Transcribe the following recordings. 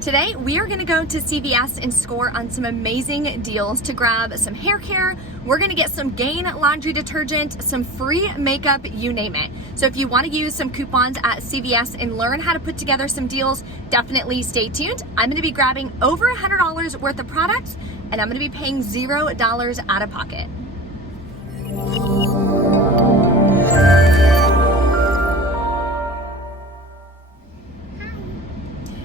Today, we are gonna go to CVS and score on some amazing deals to grab some hair care. We're gonna get some Gain laundry detergent, some free makeup, you name it. So if you wanna use some coupons at CVS and learn how to put together some deals, definitely stay tuned. I'm gonna be grabbing over $100 worth of products, and I'm gonna be paying $0 out of pocket.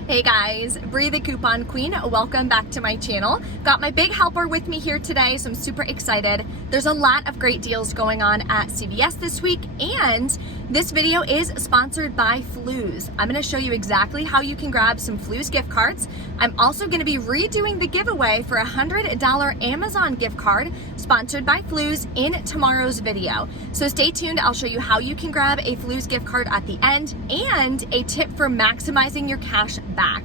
Hey guys, Bree the Coupon Queen, welcome back to my channel. Got my big helper with me here today, so I'm super excited. There's a lot of great deals going on at CVS this week, and this video is sponsored by Flues. I'm gonna show you exactly how you can grab some Flues gift cards. I'm also gonna be redoing the giveaway for a $100 Amazon gift card sponsored by Flues in tomorrow's video. So stay tuned, I'll show you how you can grab a Flues gift card at the end and a tip for maximizing your cash back.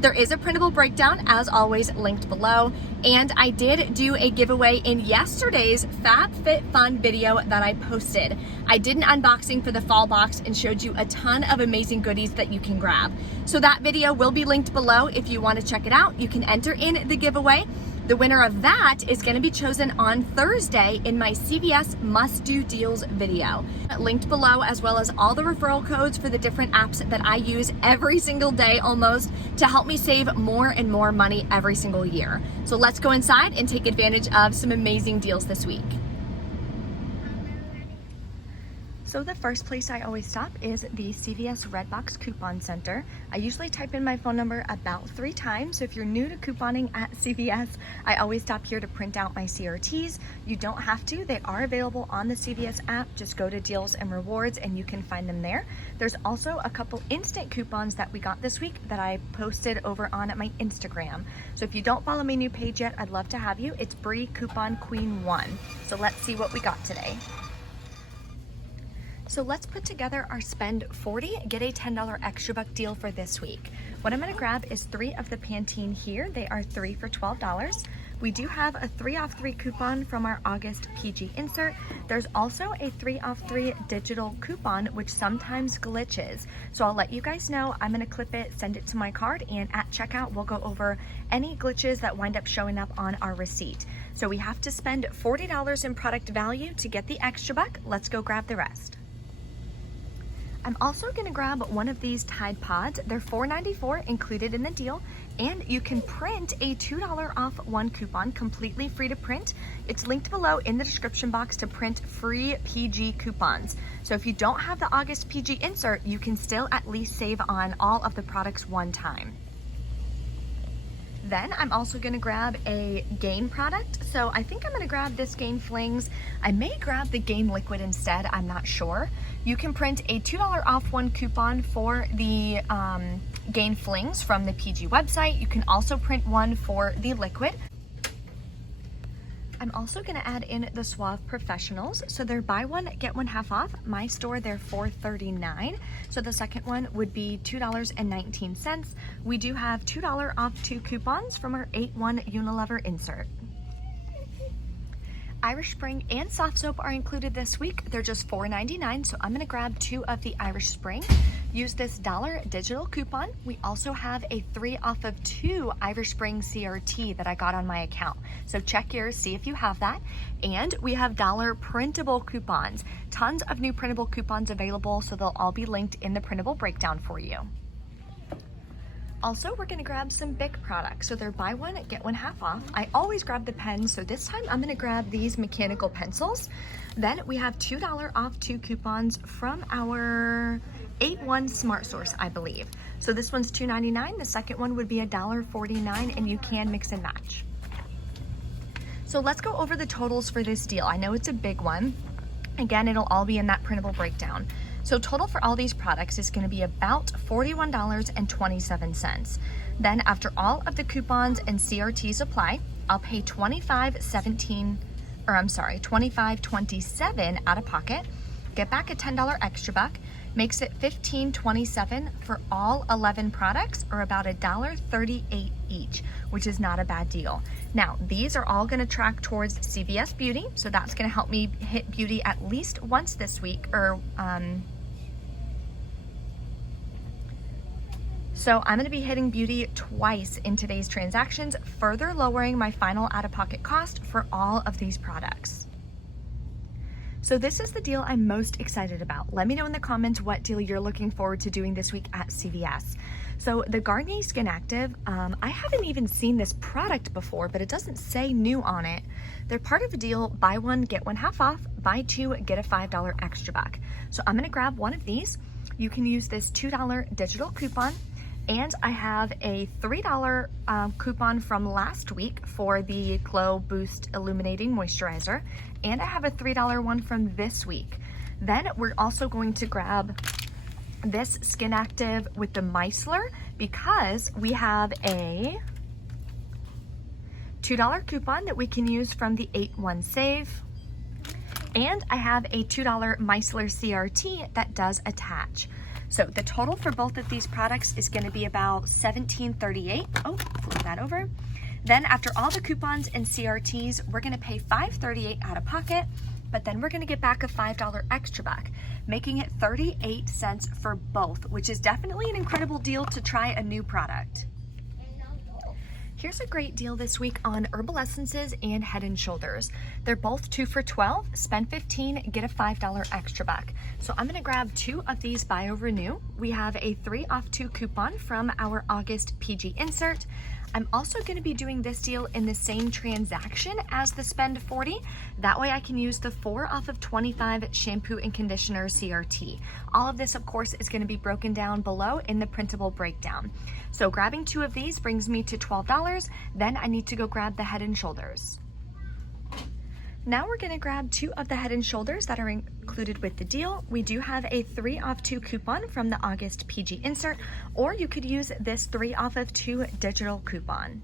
There is a printable breakdown, as always, linked below, and I did do a giveaway in yesterday's FabFitFun video that I posted. I did an unboxing for the fall box and showed you a ton of amazing goodies that you can grab. So that video will be linked below. If you want to check it out, you can enter in the giveaway. The winner of that is going to be chosen on Thursday in my CVS Must Do Deals video. Linked below, as well as all the referral codes for the different apps that I use every single day almost to help me save more and more money every single year. So let's go inside and take advantage of some amazing deals this week. So the first place I always stop is the CVS Redbox Coupon Center. I usually type in my phone number about 3 times, so if you're new to couponing at CVS, I always stop here to print out my CRTs. You don't have to, they are available on the CVS app. Just go to Deals and Rewards and you can find them there. There's also a couple instant coupons that we got this week that I posted over on my Instagram. So if you don't follow my new page yet, I'd love to have you. It's Bree Coupon Queen 1. So let's see what we got today. So let's put together our spend 40, get a $10 extra buck deal for this week. What I'm gonna grab is 3 of the Pantene here. They are 3 for $12. We do have a 3 off 3 coupon from our August PG insert. There's also a 3 off 3 digital coupon, which sometimes glitches. So I'll let you guys know. I'm gonna clip it, send it to my card, and at checkout, we'll go over any glitches that wind up showing up on our receipt. So we have to spend $40 in product value to get the extra buck. Let's go grab the rest. I'm also gonna grab one of these Tide Pods. They're $4.94 included in the deal, and you can print a $2 off 1 coupon, completely free to print. It's linked below in the description box to print free PG coupons. So if you don't have the August PG insert, you can still at least save on all of the products one time. Then I'm also gonna grab a Gain product. So I think I'm gonna grab this Gain Flings. I may grab the Gain Liquid instead, I'm not sure. You can print a $2 off 1 coupon for the Gain Flings from the PG website. You can also print one for the Liquid. I'm also gonna add in the Suave Professionals. So they're buy one, get one half off. My store, they're $4.39. So the second one would be $2.19. We do have $2 off 2 coupons from our 8-1 Unilever insert. Irish Spring and Soft Soap are included this week. They're just $4.99, so I'm gonna grab 2 of the Irish Spring. Use this $1 digital coupon. We also have a 3 off of 2 Irish Spring CRT that I got on my account. So check yours, see if you have that. And we have $1 printable coupons. Tons of new printable coupons available, so they'll all be linked in the printable breakdown for you. Also, we're gonna grab some Bic products. So they're buy one, get one half off. I always grab the pens, so this time I'm gonna grab these mechanical pencils. Then we have $2 off 2 coupons from our 8-1 Smart Source, I believe. So this one's $2.99, the second one would be $1.49, and you can mix and match. So let's go over the totals for this deal. I know it's a big one. Again, it'll all be in that printable breakdown. So total for all these products is going to be about $41.27. Then after all of the coupons and CRTs apply, I'll pay $25.27 out of pocket, get back a $10 extra buck, makes it $15.27 for all 11 products, or about $1.38 each, which is not a bad deal. Now, these are all gonna track towards CVS Beauty, so that's gonna help me hit beauty at least once this week, or So I'm gonna be hitting beauty twice in today's transactions, further lowering my final out-of-pocket cost for all of these products. So this is the deal I'm most excited about. Let me know in the comments what deal you're looking forward to doing this week at CVS. So the Garnier Skin Active, I haven't even seen this product before, but it doesn't say new on it. They're part of a deal, buy one, get one half off, buy two, get a $5 extra back. So I'm gonna grab one of these. You can use this $2 digital coupon, and I have a $3 coupon from last week for the Glow Boost Illuminating Moisturizer, and I have a $3 one from this week. Then we're also going to grab this Skin Active with the Meisler because we have a $2 coupon that we can use from the 8-1 Save. And I have a $2 Meisler CRT that does attach. So the total for both of these products is gonna be about $17.38. Oh, flip that over. Then after all the coupons and CRTs, we're gonna pay $5.38 out of pocket, but then we're gonna get back a $5 extra back, making it 38 cents for both, which is definitely an incredible deal to try a new product. Here's a great deal this week on Herbal Essences and Head & Shoulders. They're both 2 for $12, spend $15, get a $5 extra back. So I'm gonna grab 2 of these buy or renew. We have a 3 off 2 coupon from our August PG insert. I'm also gonna be doing this deal in the same transaction as the spend 40. That way I can use the 4 off of 25 shampoo and conditioner CRT. All of this, of course, is gonna be broken down below in the printable breakdown. So grabbing 2 of these brings me to $12. Then I need to go grab the Head & Shoulders. Now we're gonna grab 2 of the Head & Shoulders that are included with the deal. We do have a 3 off 2 coupon from the August PG insert, or you could use this 3 off of 2 digital coupon.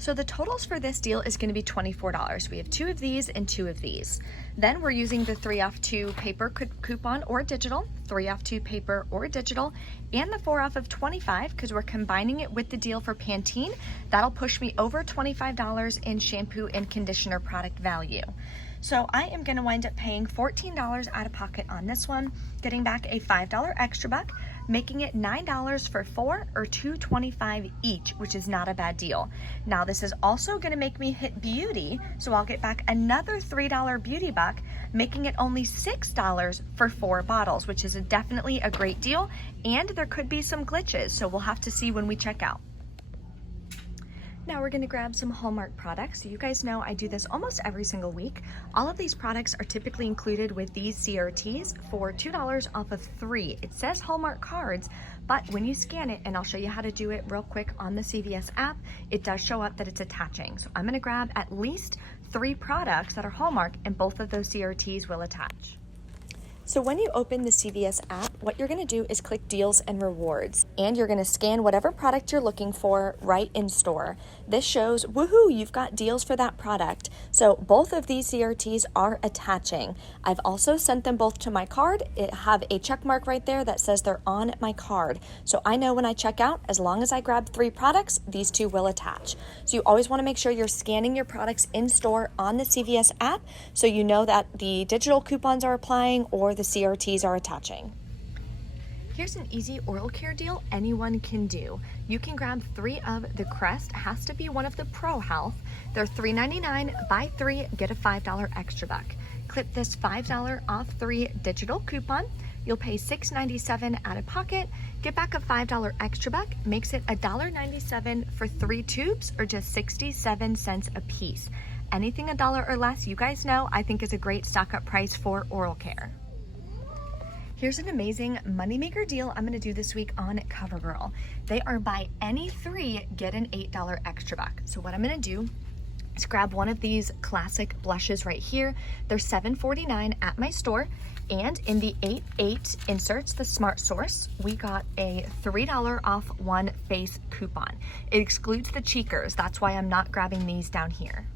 So the totals for this deal is gonna be $24. We have 2 of these and 2 of these. Then we're using the 3 off 2 paper coupon or digital, 3 off 2 paper or digital, and the 4 off of 25 because we're combining it with the deal for Pantene. That'll push me over $25 in shampoo and conditioner product value. So I am gonna wind up paying $14 out of pocket on this one, getting back a $5 extra buck, making it $9 for 4 or $2.25 each, which is not a bad deal. Now this is also gonna make me hit beauty, so I'll get back another $3 beauty buck, making it only $6 for 4 bottles, which is definitely a great deal, and there could be some glitches, so we'll have to see when we check out. Now we're gonna grab some Hallmark products. So you guys know I do this almost every single week. All of these products are typically included with these CRTs for $2 off of 3. It says Hallmark cards, but when you scan it, and I'll show you how to do it real quick on the CVS app, it does show up that it's attaching. So I'm gonna grab at least 3 products that are Hallmark, and both of those CRTs will attach. So when you open the CVS app, what you're gonna do is click Deals and Rewards, and you're gonna scan whatever product you're looking for right in store. This shows, woohoo, you've got deals for that product. So both of these CRTs are attaching. I've also sent them both to my card. It have a check mark right there that says they're on my card. So I know when I check out, as long as I grab 3 products, these 2 will attach. So you always wanna make sure you're scanning your products in store on the CVS app so you know that the digital coupons are applying or the CRTs are attaching. Here's an easy oral care deal anyone can do. You can grab 3 of the Crest, has to be one of the Pro Health. They're $3.99, buy 3, get a $5 extra buck. Clip this $5 off 3 digital coupon. You'll pay $6.97 out of pocket, get back a $5 extra buck, makes it $1.97 for 3 tubes or just 67 cents a piece. Anything $1 or less, you guys know, I think is a great stock up price for oral care. Here's an amazing moneymaker deal I'm gonna do this week on CoverGirl. They are buy any 3, get an $8 extra buck. So what I'm gonna do is grab one of these classic blushes right here. They're $7.49 at my store. And in the 8.8 inserts, the Smart Source, we got a $3 off 1 face coupon. It excludes the cheekers. That's why I'm not grabbing these down here.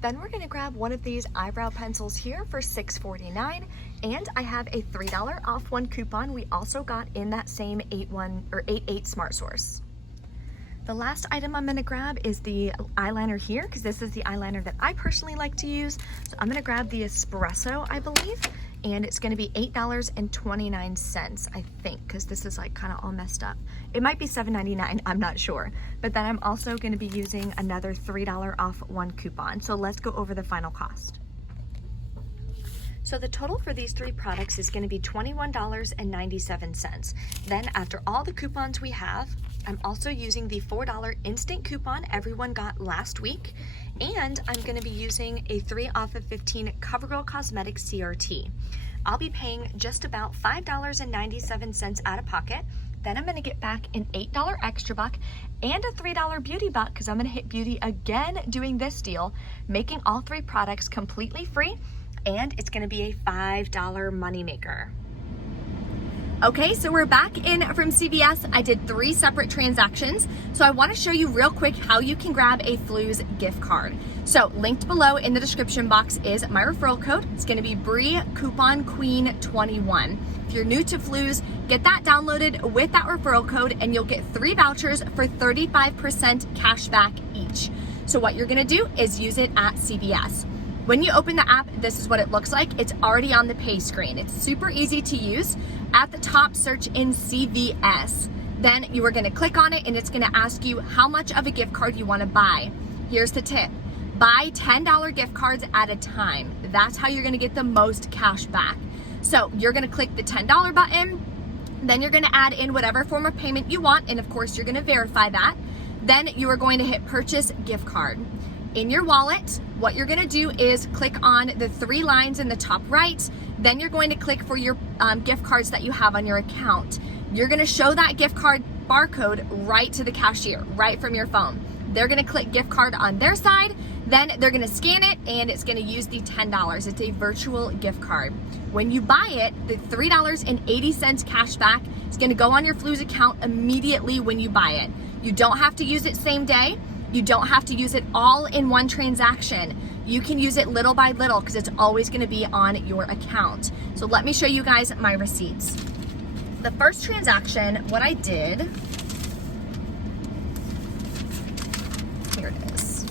Then we're gonna grab one of these eyebrow pencils here for $6.49, and I have a $3 off 1 coupon we also got in that same 8.8 Smart Source. The last item I'm gonna grab is the eyeliner here, because this is the eyeliner that I personally like to use. So I'm gonna grab the Espresso, I believe, and it's gonna be $8.29, I think, because this is like kind of all messed up. It might be $7.99, I'm not sure. But then I'm also gonna be using another $3 off one coupon. So let's go over the final cost. So the total for these 3 products is gonna be $21.97. Then after all the coupons we have, I'm also using the $4 instant coupon everyone got last week, and I'm gonna be using a 3 off of 15 CoverGirl Cosmetics CRT. I'll be paying just about $5.97 out of pocket. Then I'm gonna get back an $8 extra buck and a $3 beauty buck, because I'm gonna hit beauty again doing this deal, making all 3 products completely free, and it's gonna be a $5 moneymaker. Okay, so we're back in from CVS. I did 3 separate transactions. So I wanna show you real quick how you can grab a Flu's gift card. So linked below in the description box is my referral code. It's gonna be Bree Coupon Queen 21. If you're new to Flu's, get that downloaded with that referral code and you'll get 3 vouchers for 35% cash back each. So what you're gonna do is use it at CVS. When you open the app, this is what it looks like. It's already on the pay screen. It's super easy to use. At the top, search in CVS. Then you are gonna click on it and it's gonna ask you how much of a gift card you wanna buy. Here's the tip. Buy $10 gift cards at a time. That's how you're gonna get the most cash back. So you're gonna click the $10 button, then you're gonna add in whatever form of payment you want, and of course you're gonna verify that. Then you are going to hit purchase gift card. In your wallet, what you're gonna do is click on the 3 lines in the top right, then you're going to click for your gift cards that you have on your account. You're gonna show that gift card barcode right to the cashier, right from your phone. They're gonna click gift card on their side, then they're gonna scan it and it's gonna use the $10. It's a virtual gift card. When you buy it, the $3.80 cash back is gonna go on your Flu's account immediately when you buy it. You don't have to use it same day. You don't have to use it all in one transaction. You can use it little by little because it's always gonna be on your account. So let me show you guys my receipts. The first transaction, what I did, here it is.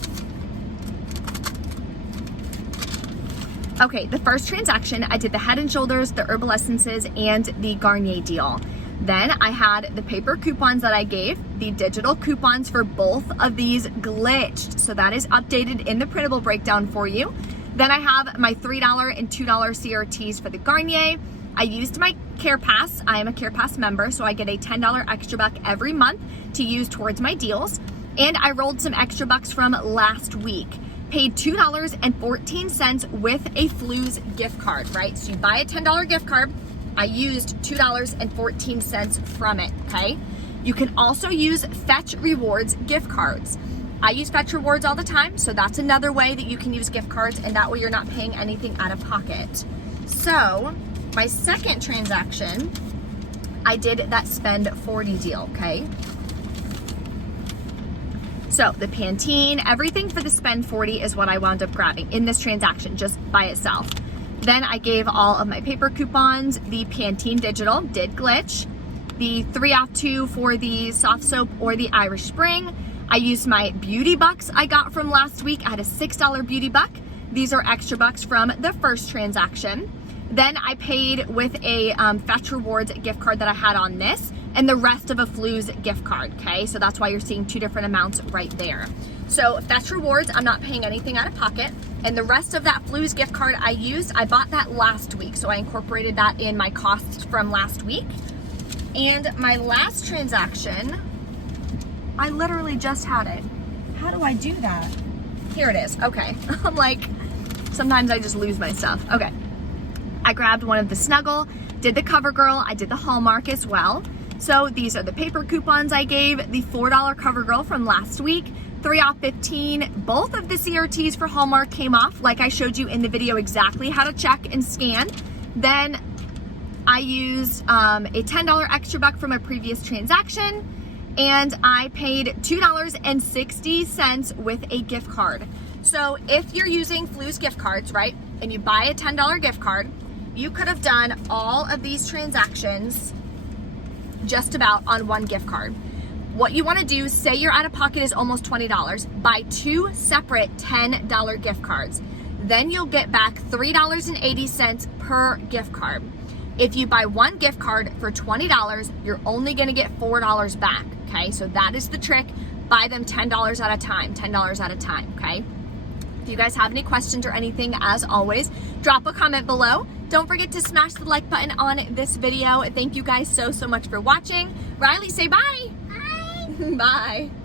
Okay, the first transaction, I did the Head & Shoulders, the Herbal Essences, and the Garnier deal. Then I had the paper coupons that I gave. The digital coupons for both of these glitched, so that is updated in the printable breakdown for you. Then I have my $3 and $2 CRTs for the Garnier. I used my Care Pass. I am a Care Pass member, so I get a $10 extra buck every month to use towards my deals. And I rolled some extra bucks from last week. Paid $2.14 with a Flu's gift card, right? So you buy a $10 gift card, I used $2.14 from it, okay? You can also use Fetch Rewards gift cards. I use Fetch Rewards all the time, so that's another way that you can use gift cards, and that way you're not paying anything out of pocket. So, my second transaction, I did that spend 40 deal, okay? So the Pantene, everything for the spend 40 is what I wound up grabbing in this transaction just by itself. Then I gave all of my paper coupons. The Pantene Digital did glitch. The 3 off 2 for the soft soap or the Irish Spring. I used my beauty bucks I got from last week. I had a $6 beauty buck. These are extra bucks from the first transaction. Then I paid with a Fetch Rewards gift card that I had on this, and the rest of a Flu's gift card, okay? So that's why you're seeing 2 different amounts right there. So Fetch Rewards, I'm not paying anything out of pocket. And the rest of that Flu's gift card I used, I bought that last week. So I incorporated that in my costs from last week. And my last transaction, I literally just had it. How do I do that? Here it is, okay. I'm like, sometimes I just lose my stuff. Okay, I grabbed one of the Snuggle, did the CoverGirl, I did the Hallmark as well. So these are the paper coupons I gave, the $4 CoverGirl from last week, 3 off 15. Both of the CRTs for Hallmark came off, like I showed you in the video exactly how to check and scan. Then I used a $10 extra buck from a previous transaction, and I paid $2.60 with a gift card. So if you're using Flu's gift cards, right, and you buy a $10 gift card, you could have done all of these transactions just about on one gift card. What you want to do, say your out of pocket is almost $20, buy 2 separate $10 gift cards. then you'll get back $3.80 per gift card. If you buy one gift card for $20, you're only gonna get $4 back, okay? So that is the trick. Buy them $10 at a time, okay? If you guys have any questions or anything, as always, drop a comment below. Don't forget to smash the like button on this video. Thank you guys so much for watching. Riley, say bye. Bye. Bye.